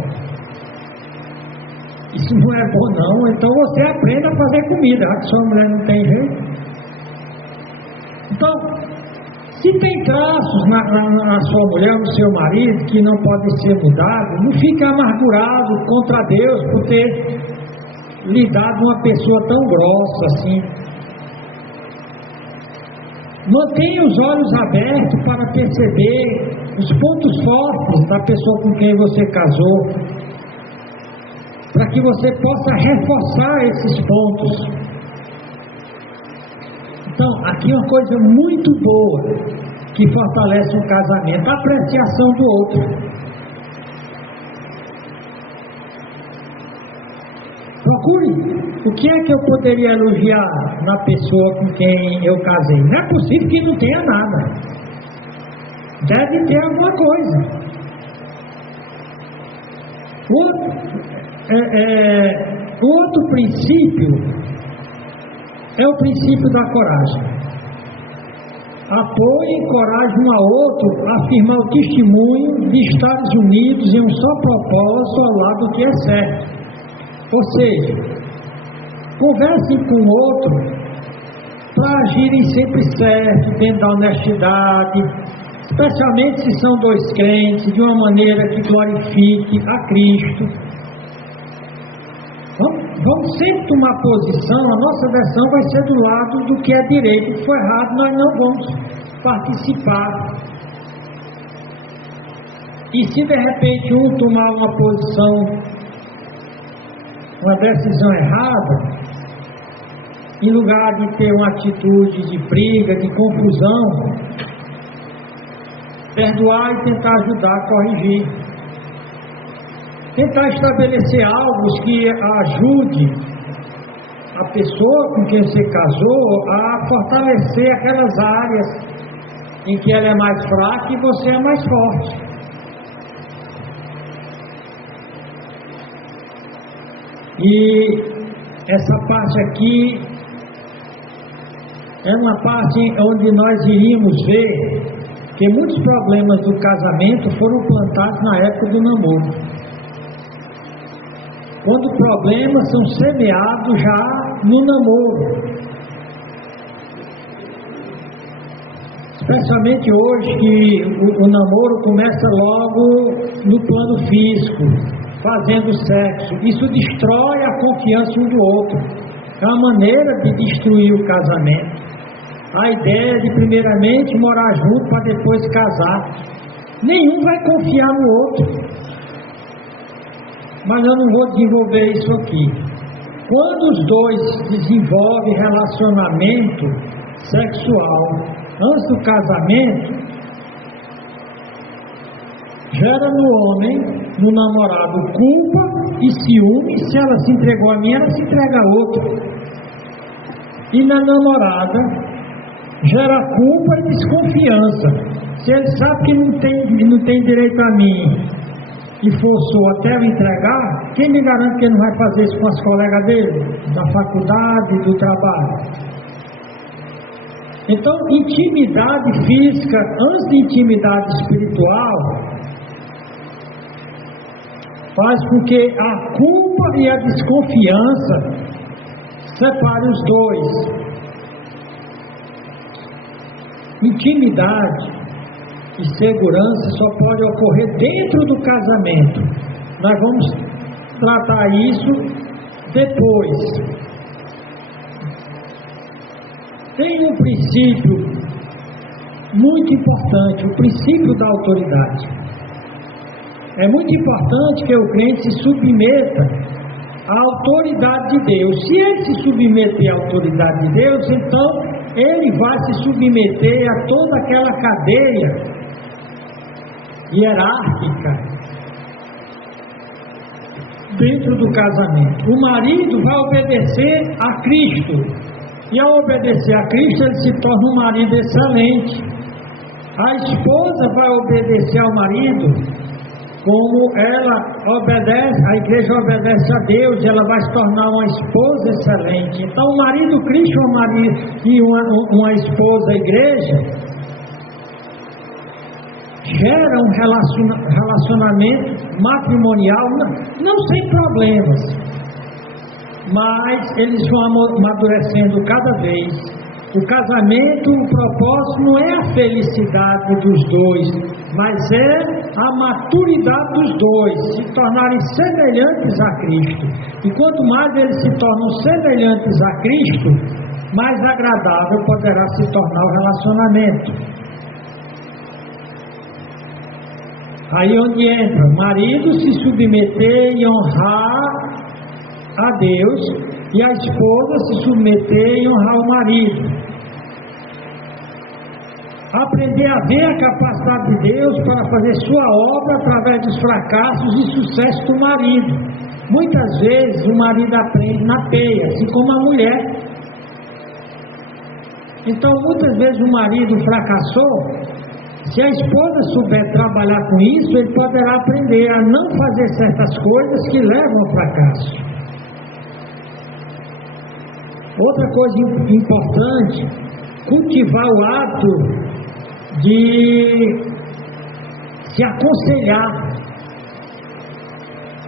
Isso não é bom não, então você aprenda a fazer comida, já que sua mulher não tem jeito. Então, se tem traços na sua mulher ou no seu marido que não podem ser mudados, não fique amargurado contra Deus por ter lhe dado uma pessoa tão grossa assim. Mantenha os olhos abertos para perceber os pontos fortes da pessoa com quem você casou, para que você possa reforçar esses pontos. Então, aqui uma coisa muito boa que fortalece um casamento: a apreciação do outro. Procure o que é que eu poderia elogiar na pessoa com quem eu casei. Não é possível que não tenha nada. Deve ter alguma coisa. Outro princípio é o princípio da coragem. Apoie e encoraje um ao outro a afirmar o testemunho de estarem unidos em um só propósito ao lado do que é certo. Ou seja, conversem com o outro para agirem sempre certo, dentro da honestidade, especialmente se são 2 crentes, de uma maneira que glorifique a Cristo. Vamos sempre tomar posição. A nossa versão vai ser do lado do que é direito. O que for errado, nós não vamos participar. E se de repente um tomar uma posição, uma decisão errada, em lugar de ter uma atitude de briga, de confusão, perdoar e tentar ajudar a corrigir. Tentar estabelecer algo que ajude a pessoa com quem você casou a fortalecer aquelas áreas em que ela é mais fraca e você é mais forte. E essa parte aqui é uma parte onde nós iríamos ver que muitos problemas do casamento foram plantados na época do namoro. Quando problemas são semeados já no namoro. Especialmente hoje que o namoro começa logo no plano físico, fazendo sexo. Isso destrói a confiança um do outro. É uma maneira de destruir o casamento. A ideia de primeiramente morar junto para depois casar. Nenhum vai confiar no outro. Mas eu não vou desenvolver isso aqui. Quando os dois desenvolvem relacionamento sexual antes do casamento, gera no homem, no namorado, culpa e ciúme. Se ela se entregou a mim, ela se entrega a outro. E na namorada, gera culpa e desconfiança. Se ele sabe que não tem direito a mim e forçou até eu entregar, quem me garante que ele não vai fazer isso com as colegas dele, da faculdade, do trabalho? Então, intimidade física antes de intimidade espiritual faz com que a culpa e a desconfiança separem os dois. Intimidade e segurança só pode ocorrer dentro do casamento. Nós vamos tratar isso depois. Tem um princípio muito importante, o princípio da autoridade. É muito importante que o crente se submeta à autoridade de Deus. Se ele se submeter à autoridade de Deus, então ele vai se submeter a toda aquela cadeia hierárquica dentro do casamento. O marido vai obedecer a Cristo. E ao obedecer a Cristo, ele se torna um marido excelente. A esposa vai obedecer ao marido como ela obedece, a igreja obedece a Deus, e ela vai se tornar uma esposa excelente. Então, o marido Cristo e uma esposa igreja gera um relacionamento matrimonial, não sem problemas, mas eles vão amadurecendo cada vez. O casamento, o propósito não é a felicidade dos dois, mas é a maturidade dos dois, se tornarem semelhantes a Cristo. E quanto mais eles se tornam semelhantes a Cristo, mais agradável poderá se tornar o relacionamento. Aí onde entra o marido se submeter e honrar a Deus, e a esposa se submeter e honrar o marido. Aprender a ver a capacidade de Deus para fazer sua obra através dos fracassos e sucesso do marido. Muitas vezes o marido aprende na peia, assim como a mulher. Então muitas vezes o marido fracassou. Se a esposa souber trabalhar com isso, ele poderá aprender a não fazer certas coisas que levam ao fracasso. Outra coisa importante, cultivar o hábito de se aconselhar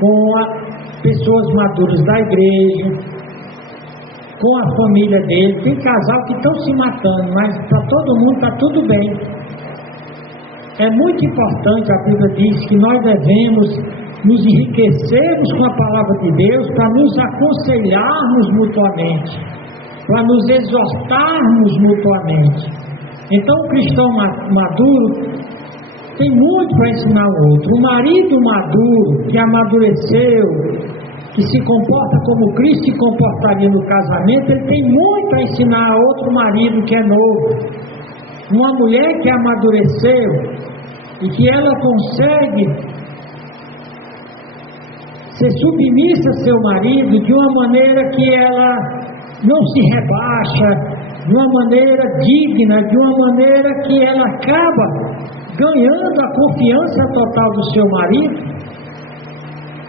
com pessoas maduras da igreja, com a família dele. Tem casal que estão se matando, mas para todo mundo está tudo bem. É muito importante, a Bíblia diz que nós devemos nos enriquecermos com a palavra de Deus para nos aconselharmos mutuamente, para nos exortarmos mutuamente. Então o cristão maduro tem muito para ensinar ao outro. O marido maduro, que amadureceu, que se comporta como Cristo se comportaria no casamento, ele tem muito a ensinar a outro marido que é novo. Uma mulher que amadureceu e que ela consegue ser submissa a seu marido de uma maneira que ela não se rebaixa, de uma maneira digna, de uma maneira que ela acaba ganhando a confiança total do seu marido.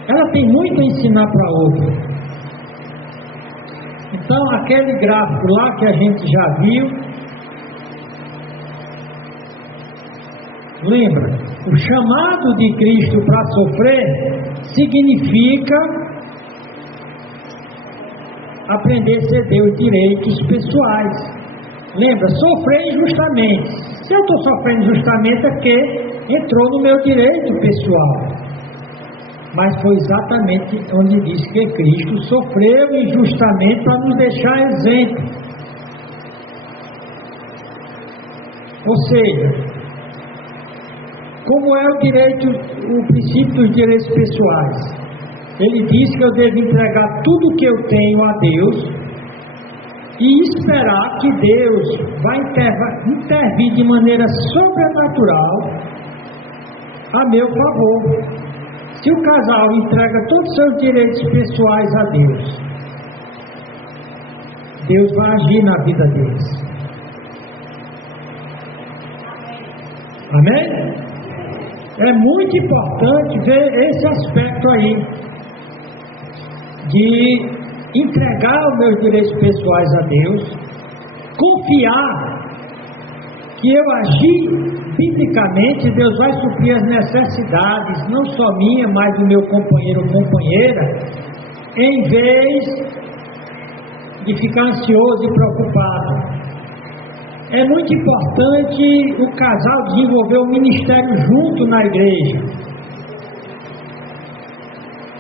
Ela tem muito a ensinar para outra. Então aquele gráfico lá que a gente já viu, lembra, o chamado de Cristo para sofrer significa aprender a ceder os direitos pessoais. Lembra, sofrer injustamente. Se eu estou sofrendo injustamente é porque entrou no meu direito pessoal. Mas foi exatamente onde diz que Cristo sofreu injustamente para nos deixar exemplo. Ou seja, como é o princípio dos direitos pessoais? Ele diz que eu devo entregar tudo o que eu tenho a Deus e esperar que Deus vai intervir de maneira sobrenatural a meu favor. Se o casal entrega todos os seus direitos pessoais a Deus, Deus vai agir na vida deles. Amém? É muito importante ver esse aspecto aí, de entregar os meus direitos pessoais a Deus, confiar que eu agir biblicamente, Deus vai suprir as necessidades, não só minha, mas do meu companheiro ou companheira, em vez de ficar ansioso e preocupado. É muito importante o casal desenvolver o ministério junto na igreja.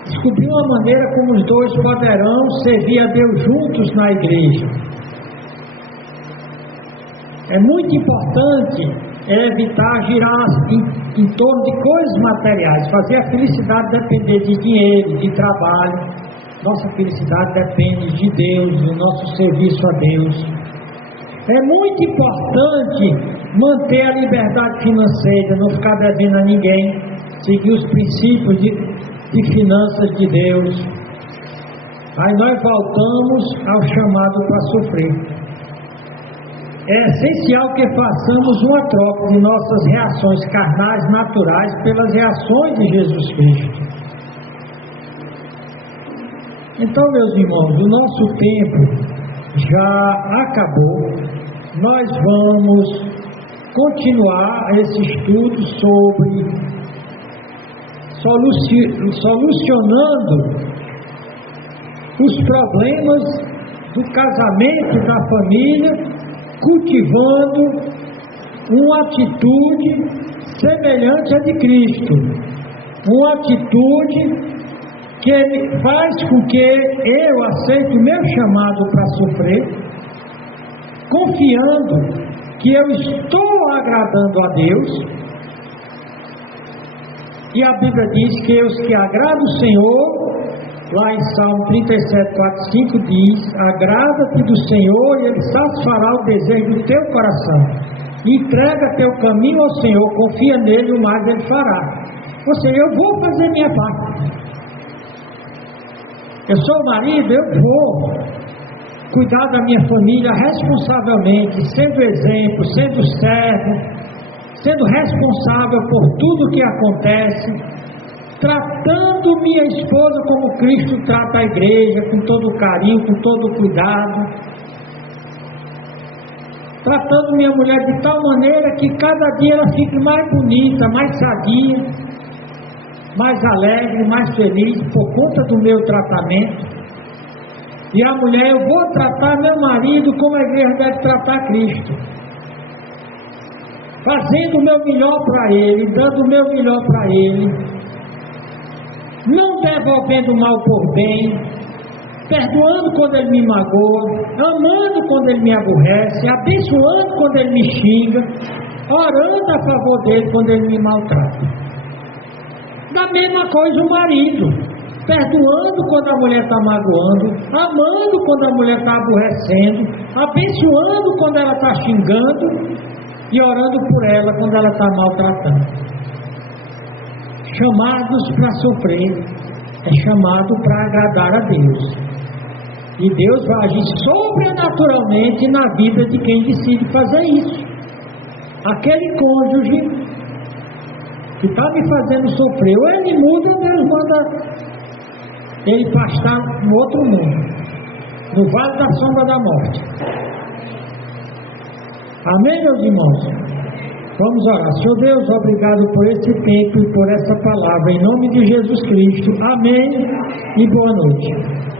Descobrir uma maneira como os dois poderão servir a Deus juntos na igreja. É muito importante evitar girar em torno de coisas materiais, fazer a felicidade depender de dinheiro, de trabalho. Nossa felicidade depende de Deus, do nosso serviço a Deus. É muito importante manter a liberdade financeira, não ficar devendo a ninguém, seguir os princípios de finanças de Deus. Aí nós voltamos ao chamado para sofrer. É essencial que façamos uma troca de nossas reações carnais naturais pelas reações de Jesus Cristo. Então, meus irmãos, o nosso tempo já acabou. Nós vamos continuar esse estudo sobre solucionando os problemas do casamento e da família, cultivando uma atitude semelhante à de Cristo, uma atitude que faz com que eu aceite o meu chamado para sofrer, confiando que eu estou agradando a Deus. E a Bíblia diz que os que agradam o Senhor, lá em Salmo 37, 4, 5 diz: agrada-te do Senhor e Ele satisfará o desejo do teu coração. Entrega teu caminho ao Senhor, confia nele, o mais Ele fará. Ou seja, eu vou fazer minha parte. Eu sou o marido, eu vou cuidar da minha família responsavelmente, sendo exemplo, sendo servo, sendo responsável por tudo que acontece, tratando minha esposa como Cristo trata a igreja, com todo carinho, com todo cuidado, tratando minha mulher de tal maneira que cada dia ela fique mais bonita, mais sadia, mais alegre, mais feliz por conta do meu tratamento. E a mulher, eu vou tratar meu marido como a igreja deve tratar Cristo, fazendo o meu melhor para ele, dando o meu melhor para ele, não devolvendo mal por bem, perdoando quando ele me magoa, amando quando ele me aborrece, abençoando quando ele me xinga, orando a favor dele quando ele me maltrata. Da mesma coisa o marido, perdoando quando a mulher está magoando, amando quando a mulher está aborrecendo, abençoando quando ela está xingando e orando por ela quando ela está maltratando. Chamados para sofrer, é chamado para agradar a Deus. E Deus vai agir sobrenaturalmente na vida de quem decide fazer isso. Aquele cônjuge que está me fazendo sofrer, ou ele muda, ou Deus manda ele pastar no outro mundo, no vale da sombra da morte. Amém, meus irmãos? Vamos orar. Senhor Deus, obrigado por esse tempo e por essa palavra, em nome de Jesus Cristo. Amém e boa noite.